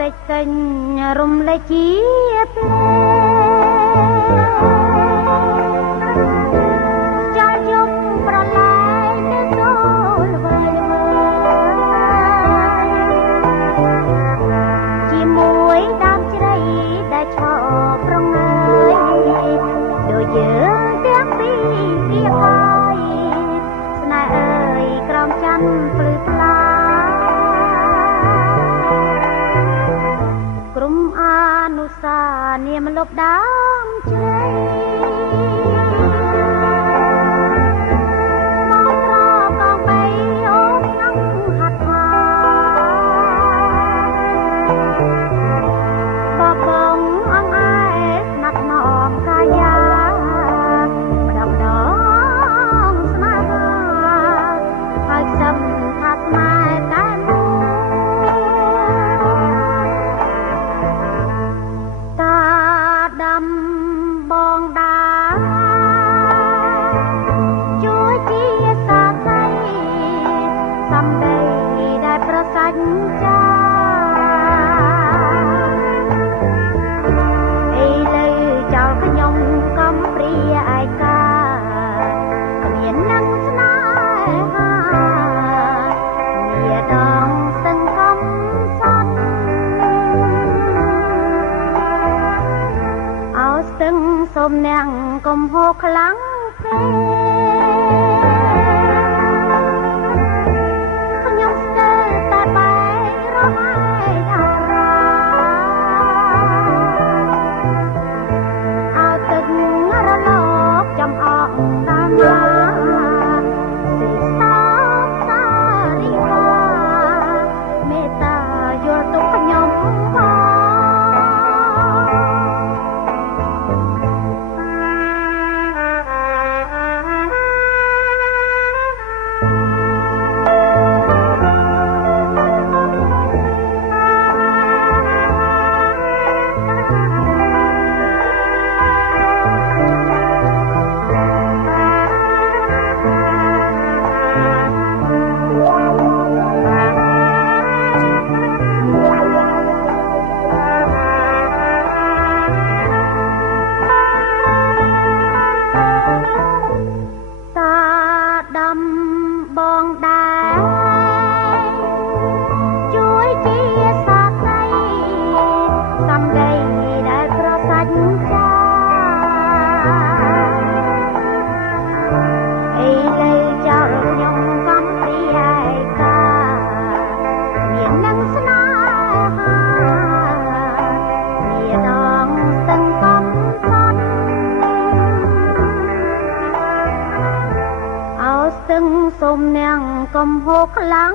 តិចចេញរំលែកជាភ្លេងចាយំប្រឡាយនៅចូលវាយជាមួយដើមជ្រៃដែលឈរប្រងើយដូចយើងទាំងពីរវាហើយស្នេហ៍អើយក្រោមច័ន្ទភ្លឺថ្លាក្រុមអនុសានាមលុបដើមជ្រៃមកត្រកងបីអូនក្នុងហាត់ថាបបងអង្អែស្នាប់ណំកាយាម្ដងម្ដងស្នេហាហើយខ្សឹមថាស្នេហ៍តែបងដាជួយជាសាស្ត្រីសំដីដែលប្រសាច់ចាអីលើចោលខ្ញុំកំព្រាឯកាគ្មាននឹងស្នេហាមានដងសង្ឃឹមសត់ស្ទឹងសូមអ្នកកុំហូរខ្លាំងពេកខ្ញុំស្ទើរតែបែករហាយអារ៉ាឲ្យទឹករលកចំអកតាមឡាសិរិសាសារីកាមេត្តាយល់ទុកខ្ញុំបងដែរជួយជាសាស្ត្រីសំដីដែលប្រសាច់ចាអីលើចោលខ្ញុំកំព្រាឯកាមាននឹងស្នេហាមានដងសង្កត់សត់ស្ទឹងសូមអ្នកកុំហូរខ្លាំង